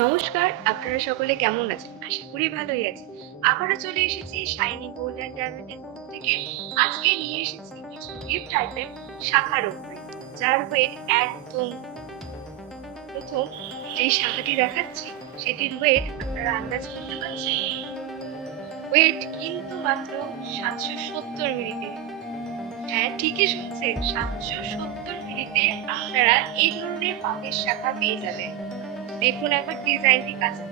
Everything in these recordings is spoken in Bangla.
নমস্কার, আপনারা সকলে কেমন আছেন? আশা করি ভালোই আছেন। আবারও চলে এসেছি শাইনি গোল্ড অ্যান্ড ডায়মন্ডের পক্ষ থেকে। আজকে নিয়ে এসেছি কিছু গিফট আইটেম শাখার উপরে, যার ওয়েট একদম প্রথম যে শাখাটি দেখাচ্ছি সেটির ওয়েট আপনারা আন্দাজ করতে পারছেন। ওয়েট কিন্তু মাত্র 770 মিলিতে। হ্যাঁ, ঠিকই শুনছেন, 770 মিলিতে আপনারা এই ধরনের পাতের শাখা পেয়ে যাবেন। দেখুন একবার ডিজাইনটি কাছে,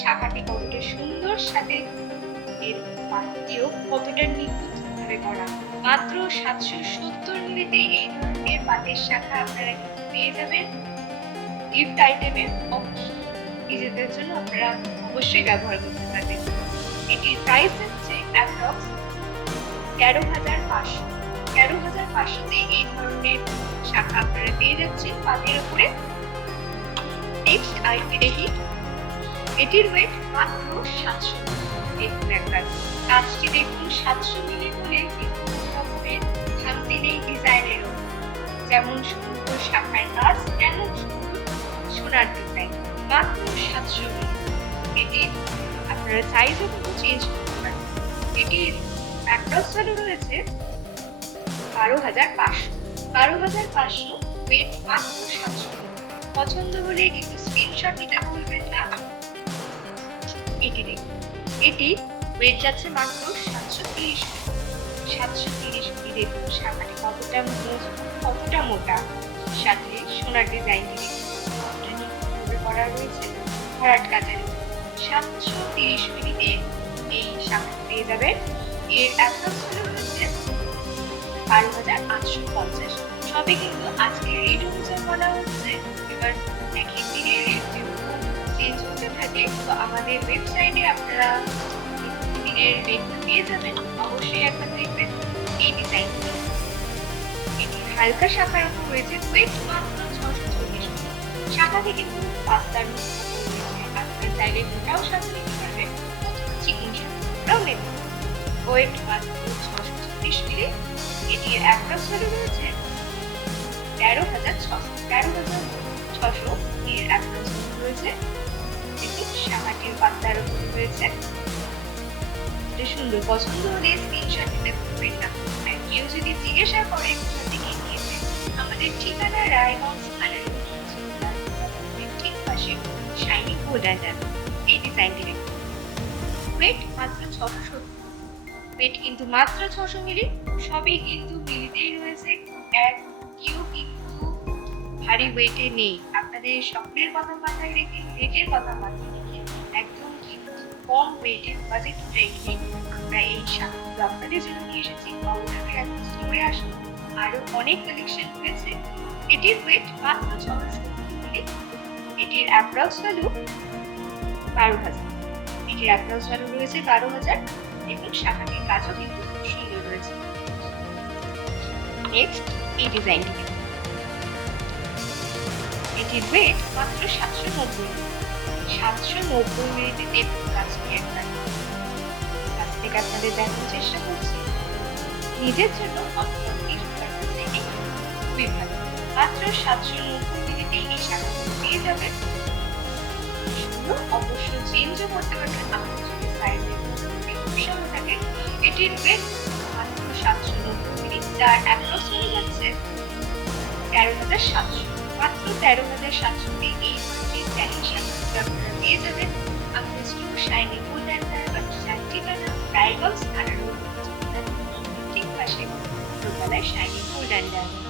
শাখাটি কতটা সুন্দর, সাথে এর পাতটিও কতটা নিখুঁত ভাবে করা। মাত্র 770 মিলিতে এই ধরনের পাতের শাখা আপনারা কিন্তু পেয়ে যাবেন গিফট আইটেমে। নিজেদের জন্য আপনারা অবশ্যই ব্যবহার করতে পারবেন। এটির প্রাইস হচ্ছে অ্যাপ্রক্স 13,500। 13,500-তে এই ধরনের শাখা আপনারা পেয়ে যাচ্ছেন পাতের উপরে। নেক্সট আইটেম এটির ওয়েট মাত্র 700। দেখুন একবার কাজটি দেখুন, 700 মিলি বলে কিন্তু রকমের খামতি নেই ডিজাইনের, যেমন সুন্দর শাখার কাজ তেমন সুন্দর সোনার ডিজাইন। মাত্র 700 মিলি। এটি আপনারা সাইজও কিন্তু চেঞ্জ করতে পারেন। এটির অ্যাপ্রক্স ভ্যালু রয়েছে 12,500। 12,500, ওয়েট মাত্র 700। পছন্দ হলে কিন্তু স্ক্রিনশট নিতে ভুলবেন না। এটি দেখুন, এটি ওয়েট যাচ্ছে মাত্র 730। 730 মিলি। দেখুন শাখাটি কতটা কতটা মোটা, সাথে সোনার ডিজাইনটি কতটা নিখুঁতভাবে করা রয়েছে ভরাট কাজের। 730 মিলিতে এই শাখাটি পেয়ে যাবেন। এর অ্যাপ্রক্স রয়েছে 12,850। সবই কিন্তু আজকে রেট অনুযায়ী বলা হচ্ছে। এবার এক এক দিনের রেট চেঞ্জ হতে থাকে, তো আমাদের ওয়েবসাইটে আপনারা দিনের রেটটা পেয়ে যাবেন। অবশ্যই একবার দেখবেন এই ডিজাইন। এটি হালকা শাখার উপর রয়েছে, ওয়েট মাত্র 640। শাখাটি কিন্তু পাতলার মধ্যে রয়েছে, আপনারা চাইলে মোটাও শাখা নিতে পারবেন অথবা চিকন শাখাটাও নেবেন। ওয়েট মাত্র 640 মিলি। এটির অ্যাপ্রক্স ভ্যালু রয়েছে 13,600। 13,600 এর অ্যাপ্রক্স ভ্যালু রয়েছে। দেখুন শাখাটির পাতলার উপর রয়েছে। এটা সুন্দর। পছন্দ হলে স্ক্রিনশট নিতে ভুলবেন না। আর কেউ যদি জিজ্ঞাসা করে কোথা থেকে নিয়েছে, আমাদের ঠিকানা রায়গঞ্জ ঠিক পাশে শাইনি গোল্ড অ্যান্ড ডায়মন্ড। এই ডিজাইনটি দেখুন, ওয়েট মাত্র 670। ওয়েট কিন্তু মাত্র 600 মিলি। সবই কিন্তু মিলিতেই রয়েছে, এক কেউ কিন্তু ভারী ওয়েটে নেই। আপনাদের স্বপ্নের কথা মাথায় রেখে, রেটের কথা মাথায় রেখে একদম কিন্তু কম ওয়েটে বাজেট রেখে আমরা এই শাখাগুলো আপনাদের জন্য নিয়ে এসেছি। অবশ্যই এখন স্টোরে আসুন, আরো অনেক কালেকশন রয়েছে। এটির ওয়েট মাত্র 670 মিলি। এটির অ্যাপ্রক্স ভ্যালু 12,000। এটির অ্যাপ্রক্স ভ্যালু রয়েছে 12,000 এবং শাখাটির কাজও কিন্তু খুব সুন্দর রয়েছে। নেক্সট এই ডিজাইনটি দেখুন, এটির ওয়েট মাত্র 790। 790 মিলিতে দেখুন কাজটি একবার কাছ থেকে আপনাদের দেখার চেষ্টা করছি। নিজের জন্য অথবা খুবই ভালো। মাত্র 790 মিলিতে এই শাখাগুলো পেয়ে যাবেন। সুন্দর, অবশ্যই চেঞ্জও করতে পারবেন আপনার যদি সাইজে সমস্যা থাকে। এটির ওয়েট মাত্র 790 মিলি, যার অ্যাপ্রক্স হয়ে যাচ্ছে 13,700। মাত্র 13,700-তে এই ধরনের ট্যালি শাখাগুলো আপনারা পেয়ে যাবেন। আমাদের store shiny gold and diamond, যার ঠিকানা রায়গঞ্জ থানা রোড, ঠিক পাশে দোতলায় শাইনি গোল্ড অ্যান্ড ডায়মন্ড।